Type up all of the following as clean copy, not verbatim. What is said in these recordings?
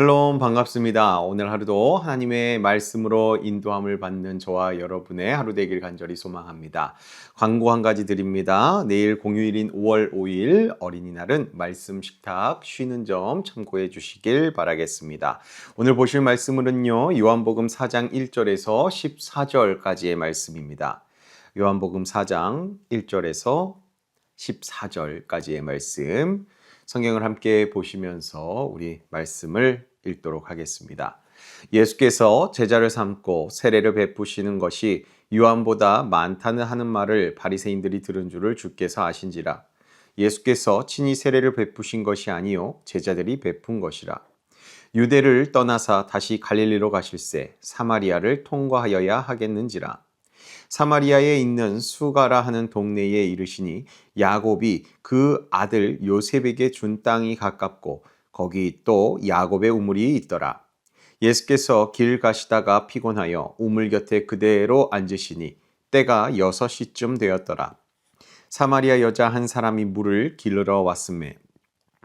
샬롬 반갑습니다. 오늘 하루도 하나님의 말씀으로 인도함을 받는 저와 여러분의 하루 되길 간절히 소망합니다. 광고 한 가지 드립니다. 내일 공휴일인 5월 5일 어린이날은 말씀 식탁 쉬는 점 참고해 주시길 바라겠습니다. 오늘 보실 말씀은요. 요한복음 4장 1절에서 14절까지의 말씀입니다. 요한복음 4장 1절에서 14절까지의 말씀. 성경을 함께 보시면서 우리 말씀을 읽도록 하겠습니다. 예수께서 제자를 삼고 세례를 베푸시는 것이 요한보다 많다는 하는 말을 바리새인들이 들은 줄을 주께서 아신지라. 예수께서 친히 세례를 베푸신 것이 아니요 제자들이 베푼 것이라. 유대를 떠나사 다시 갈릴리로 가실새 사마리아를 통과하여야 하겠는지라. 사마리아에 있는 수가라 하는 동네에 이르시니 야곱이 그 아들 요셉에게 준 땅이 가깝고 거기 또 야곱의 우물이 있더라. 예수께서 길 가시다가 피곤하여 우물 곁에 그대로 앉으시니 때가 6시쯤 되었더라. 사마리아 여자 한 사람이 물을 길러 왔음에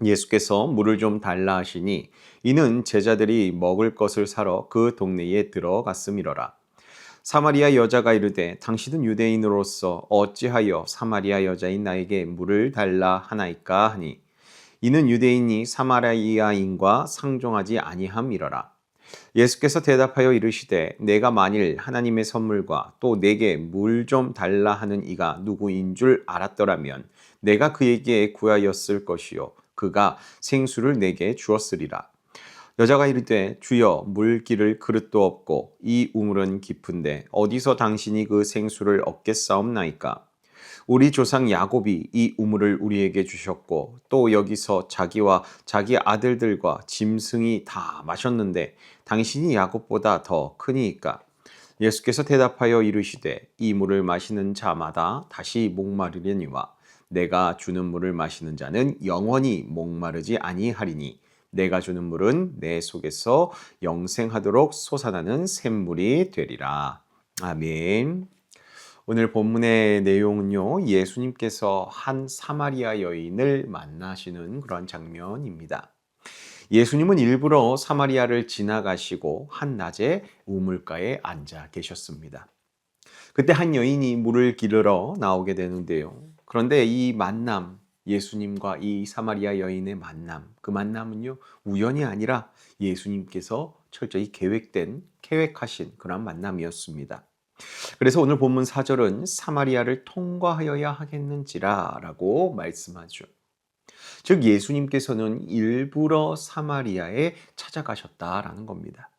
예수께서 물을 좀 달라 하시니 이는 제자들이 먹을 것을 사러 그 동네에 들어갔음이로라. 사마리아 여자가 이르되 당신은 유대인으로서 어찌하여 사마리아 여자인 나에게 물을 달라 하나이까 하니 이는 유대인이 사마리아인과 상종하지 아니함이러라. 예수께서 대답하여 이르시되 내가 만일 하나님의 선물과 또 내게 물 좀 달라 하는 이가 누구인 줄 알았더라면 내가 그에게 구하였을 것이요 그가 생수를 내게 주었으리라. 여자가 이르되 주여 물 기를 그릇도 없고 이 우물은 깊은데 어디서 당신이 그 생수를 얻겠사옵나이까. 우리 조상 야곱이 이 우물을 우리에게 주셨고 또 여기서 자기와 자기 아들들과 짐승이 다 마셨는데 당신이 야곱보다 더 크니이까. 예수께서 대답하여 이르시되 이 물을 마시는 자마다 다시 목마르려니와 내가 주는 물을 마시는 자는 영원히 목마르지 아니하리니 내가 주는 물은 내 속에서 영생하도록 솟아나는 샘물이 되리라. 아멘. 오늘 본문의 내용은요, 예수님께서 한 사마리아 여인을 만나시는 그런 장면입니다. 예수님은 일부러 사마리아를 지나가시고 한낮에 우물가에 앉아 계셨습니다. 그때 한 여인이 물을 기르러 나오게 되는데요. 그런데 이 만남, 예수님과 이 사마리아 여인의 만남, 그 만남은요, 우연이 아니라 예수님께서 철저히 계획하신 그런 만남이었습니다. 그래서 오늘 본문 4절은 사마리아를 통과하여야 하겠는지라 라고 말씀하죠. 즉 예수님께서는 일부러 사마리아에 찾아가셨다라는 겁니다.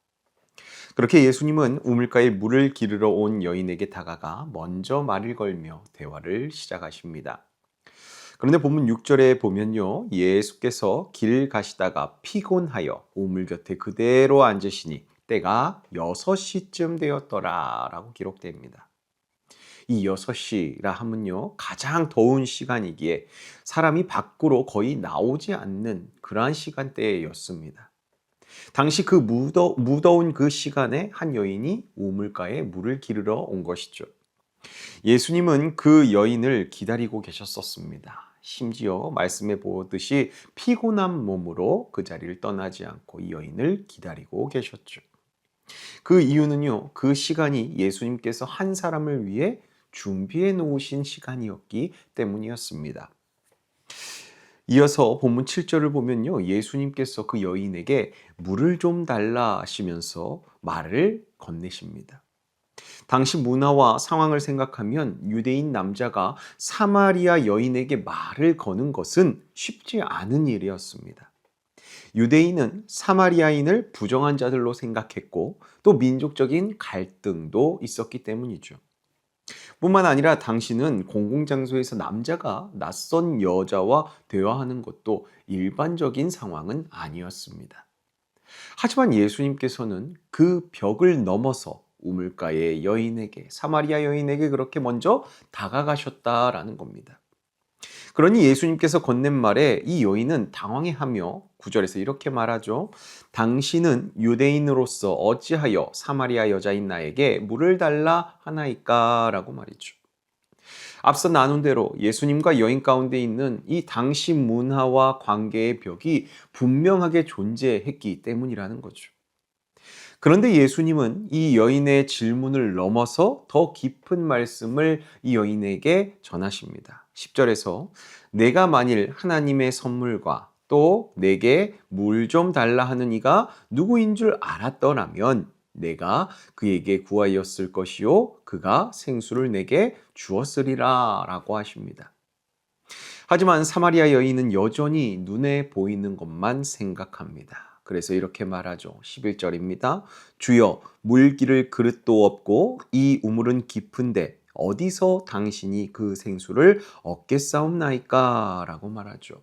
그렇게 예수님은 우물가에 물을 기르러 온 여인에게 다가가 먼저 말을 걸며 대화를 시작하십니다. 그런데 본문 6절에 보면요. 예수께서 길 가시다가 피곤하여 우물 곁에 그대로 앉으시니 때가 6시쯤 되었더라 라고 기록됩니다. 이 6시라 하면요. 가장 더운 시간이기에 사람이 밖으로 거의 나오지 않는 그러한 시간대였습니다. 당시 그 무더운 그 시간에 한 여인이 우물가에 물을 기르러 온 것이죠. 예수님은 그 여인을 기다리고 계셨었습니다. 심지어 말씀해 보듯이 피곤한 몸으로 그 자리를 떠나지 않고 이 여인을 기다리고 계셨죠. 그 이유는요, 그 시간이 예수님께서 한 사람을 위해 준비해 놓으신 시간이었기 때문이었습니다. 이어서 본문 7절을 보면요, 예수님께서 그 여인에게 물을 좀 달라 하시면서 말을 건네십니다. 당시 문화와 상황을 생각하면 유대인 남자가 사마리아 여인에게 말을 거는 것은 쉽지 않은 일이었습니다. 유대인은 사마리아인을 부정한 자들로 생각했고 또 민족적인 갈등도 있었기 때문이죠. 뿐만 아니라 당시는 공공장소에서 남자가 낯선 여자와 대화하는 것도 일반적인 상황은 아니었습니다. 하지만 예수님께서는 그 벽을 넘어서 우물가의 여인에게, 사마리아 여인에게 그렇게 먼저 다가가셨다라는 겁니다. 그러니 예수님께서 건넨 말에 이 여인은 당황해하며 9절에서 이렇게 말하죠. 당신은 유대인으로서 어찌하여 사마리아 여자인 나에게 물을 달라 하나이까? 라고 말이죠. 앞서 나눈 대로 예수님과 여인 가운데 있는 이 당시 문화와 관계의 벽이 분명하게 존재했기 때문이라는 거죠. 그런데 예수님은 이 여인의 질문을 넘어서 더 깊은 말씀을 이 여인에게 전하십니다. 10절에서 내가 만일 하나님의 선물과 또 내게 물 좀 달라 하는 이가 누구인 줄 알았더라면 내가 그에게 구하였을 것이요 그가 생수를 내게 주었으리라 라고 하십니다. 하지만 사마리아 여인은 여전히 눈에 보이는 것만 생각합니다. 그래서 이렇게 말하죠. 11절입니다. 주여 물기를 그릇도 없고 이 우물은 깊은데 어디서 당신이 그 생수를 얻겠사옵나이까? 라고 말하죠.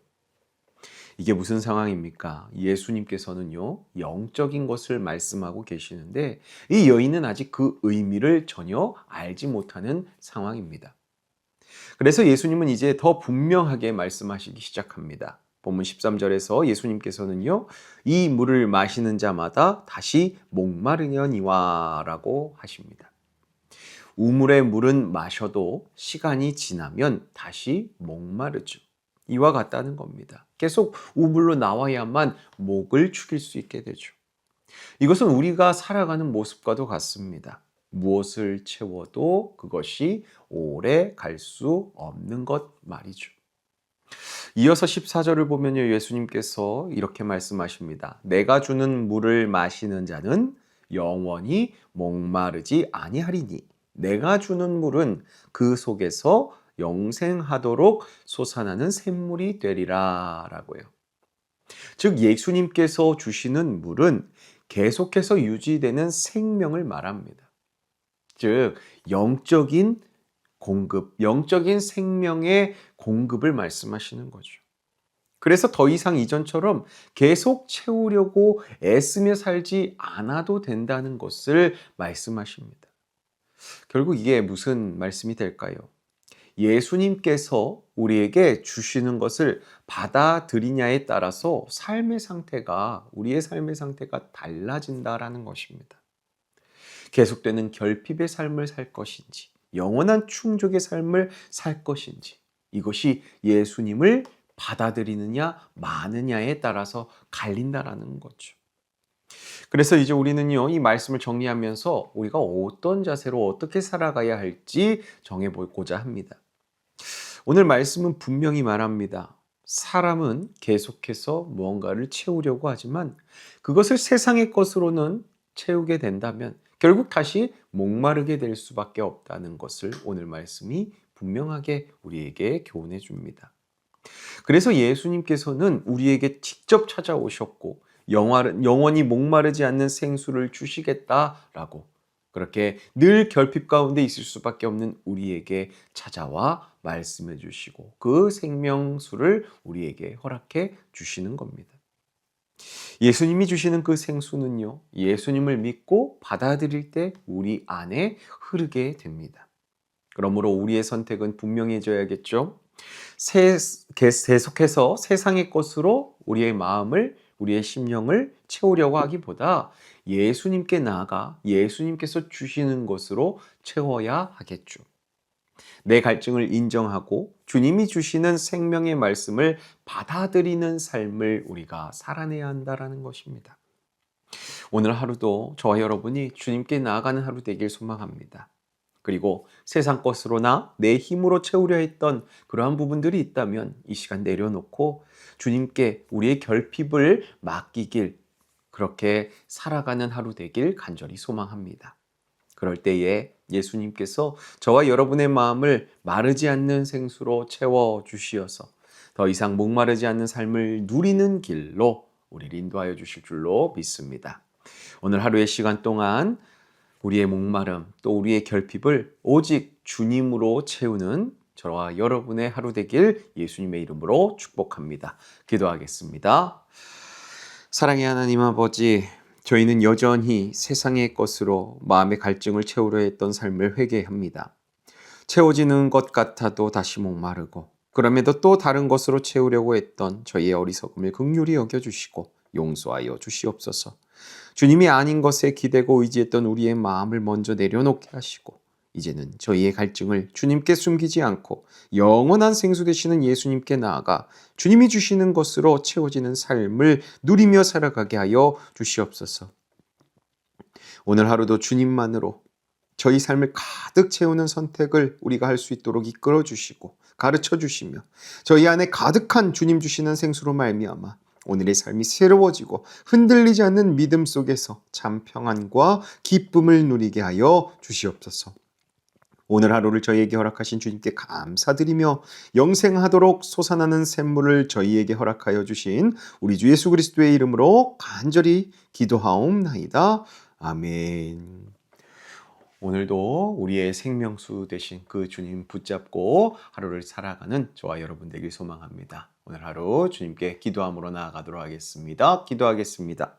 이게 무슨 상황입니까? 예수님께서는요, 영적인 것을 말씀하고 계시는데 이 여인은 아직 그 의미를 전혀 알지 못하는 상황입니다. 그래서 예수님은 이제 더 분명하게 말씀하시기 시작합니다. 본문 13절에서 예수님께서는요, 이 물을 마시는 자마다 다시 목마르려니와 라고 하십니다. 우물의 물은 마셔도 시간이 지나면 다시 목마르죠. 이와 같다는 겁니다. 계속 우물로 나와야만 목을 축일 수 있게 되죠. 이것은 우리가 살아가는 모습과도 같습니다. 무엇을 채워도 그것이 오래 갈 수 없는 것 말이죠. 이어서 14절을 보면요, 예수님께서 이렇게 말씀하십니다. 내가 주는 물을 마시는 자는 영원히 목마르지 아니하리니 내가 주는 물은 그 속에서 영생하도록 솟아나는 샘물이 되리라 라고요. 즉 예수님께서 주시는 물은 계속해서 유지되는 생명을 말합니다. 즉 영적인 공급, 영적인 생명의 공급을 말씀하시는 거죠. 그래서 더 이상 이전처럼 계속 채우려고 애쓰며 살지 않아도 된다는 것을 말씀하십니다. 결국 이게 무슨 말씀이 될까요? 예수님께서 우리에게 주시는 것을 받아들이냐에 따라서 우리의 삶의 상태가 달라진다라는 것입니다. 계속되는 결핍의 삶을 살 것인지, 영원한 충족의 삶을 살 것인지, 이것이 예수님을 받아들이느냐 마느냐에 따라서 갈린다라는 거죠. 그래서 이제 우리는요, 이 말씀을 정리하면서 우리가 어떤 자세로 어떻게 살아가야 할지 정해보고자 합니다. 오늘 말씀은 분명히 말합니다. 사람은 계속해서 무언가를 채우려고 하지만 그것을 세상의 것으로는 채우게 된다면 결국 다시 목마르게 될 수밖에 없다는 것을 오늘 말씀이 분명하게 우리에게 교훈해 줍니다. 그래서 예수님께서는 우리에게 직접 찾아오셨고 영원히 목마르지 않는 생수를 주시겠다라고 그렇게 늘 결핍 가운데 있을 수밖에 없는 우리에게 찾아와 말씀해 주시고 그 생명수를 우리에게 허락해 주시는 겁니다. 예수님이 주시는 그 생수는요, 예수님을 믿고 받아들일 때 우리 안에 흐르게 됩니다. 그러므로 우리의 선택은 분명해져야겠죠. 계속해서 세상의 것으로 우리의 마음을, 우리의 심령을 채우려고 하기보다 예수님께 나아가 예수님께서 주시는 것으로 채워야 하겠죠. 내 갈증을 인정하고 주님이 주시는 생명의 말씀을 받아들이는 삶을 우리가 살아내야 한다는 것입니다. 오늘 하루도 저와 여러분이 주님께 나아가는 하루 되길 소망합니다. 그리고 세상 것으로나 내 힘으로 채우려 했던 그러한 부분들이 있다면 이 시간 내려놓고 주님께 우리의 결핍을 맡기길, 그렇게 살아가는 하루 되길 간절히 소망합니다. 그럴 때에 예수님께서 저와 여러분의 마음을 마르지 않는 생수로 채워주시어서 더 이상 목마르지 않는 삶을 누리는 길로 우리를 인도하여 주실 줄로 믿습니다. 오늘 하루의 시간 동안 우리의 목마름 또 우리의 결핍을 오직 주님으로 채우는 저와 여러분의 하루 되길 예수님의 이름으로 축복합니다. 기도하겠습니다. 사랑의 하나님 아버지, 저희는 여전히 세상의 것으로 마음의 갈증을 채우려 했던 삶을 회개합니다. 채워지는 것 같아도 다시 목마르고 그럼에도 또 다른 것으로 채우려고 했던 저희의 어리석음을 긍휼히 여겨주시고 용서하여 주시옵소서. 주님이 아닌 것에 기대고 의지했던 우리의 마음을 먼저 내려놓게 하시고 이제는 저희의 갈증을 주님께 숨기지 않고 영원한 생수 되시는 예수님께 나아가 주님이 주시는 것으로 채워지는 삶을 누리며 살아가게 하여 주시옵소서. 오늘 하루도 주님만으로 저희 삶을 가득 채우는 선택을 우리가 할 수 있도록 이끌어 주시고 가르쳐 주시며 저희 안에 가득한 주님 주시는 생수로 말미암아 오늘의 삶이 새로워지고 흔들리지 않는 믿음 속에서 참 평안과 기쁨을 누리게 하여 주시옵소서. 오늘 하루를 저희에게 허락하신 주님께 감사드리며 영생하도록 솟아나는 샘물을 저희에게 허락하여 주신 우리 주 예수 그리스도의 이름으로 간절히 기도하옵나이다. 아멘. 오늘도 우리의 생명수 되신 그 주님 붙잡고 하루를 살아가는 저와 여러분 되길 소망합니다. 오늘 하루 주님께 기도함으로 나아가도록 하겠습니다. 기도하겠습니다.